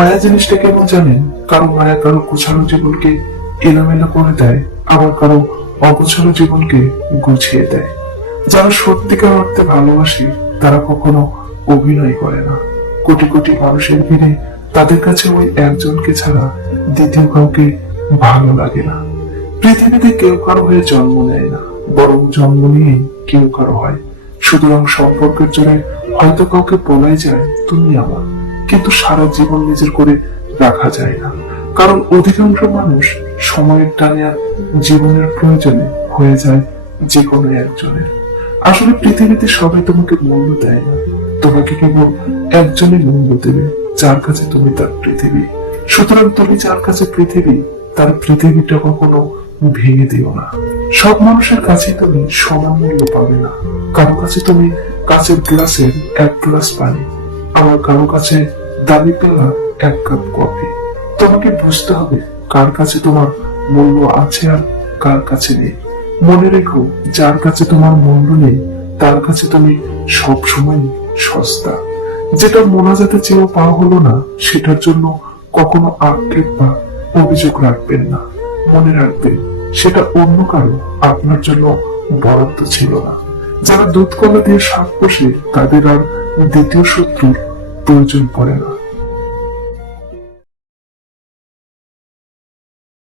মায়া জিনিসটা কেমন জানেন? কারও মায়া, কারও গোছানো জীবনকে এলোমেলো করে দেয়, আবার কারও অগোছালো জীবনকে গুছিয়ে দেয়। যারা সত্যিকার অর্থে ভালোবাসে, তারা কখনো অভিনয় করে না। কোটি কোটি মানুষের ভিড়ে তাদের কাছে ওই একজনকে ছাড়া দ্বিতীয় কাউকে ভালো লাগে না। পৃথিবীতে কেউ কারও হয়ে জন্ম নেয় না, বরং জন্ম নিয়ে কেউ কারও হয়। সুতরাং সম্পর্কের জোরে হয়তো কাউকে বলাই যায়, তুমি আমার কিন্তু সারা জীবন নিজের করে রাখা যায় না। কারণ অধিকাংশ মানুষ সময়ের টানে আর জীবনের প্রয়োজনে হয়ে যায় যে কোনো একজনের। আসলে পৃথিবীতে সবাই তোমাকে মূল্য দেয় না। তোমাকে কেবল একজনই মূল্য দেবে, যার কাছে তুমি তার পৃথিবী। সুতরাং তুমি যার কাছে পৃথিবী, তার পৃথিবীটা কখনো ভেঙে দিও না। সব মানুষের কাছে তুমি সমান মূল্য পাবে না। কারও কাছে তুমি কাছের গ্লাসের এক গ্লাস পানি আমার কারও কাছে দামি পেলা, এক কাপ কফি। তোমাকে বুঝতে হবে কার কাছে তোমার মূল্য আছে আর কার কাছে নেই। মনে রেখো, যার কাছে তোমার মূল্য নেই, তার কাছে তুমি সব সময় সস্তা। যেটা মোনাজাতে চেয়েও পাওয়া হলো না, সেটার জন্য কখনো আক্ষেপ বা অভিযোগ রাখবেন না। মনে রাখবেন, সেটা অন্য কারও, আপনার জন্য বরাদ্দ ছিল না। যারা দুধ কলা দিয়ে শাক কষে, তাদের আর দ্বিতীয় শত্রুর প্রয়োজন পড়ে না।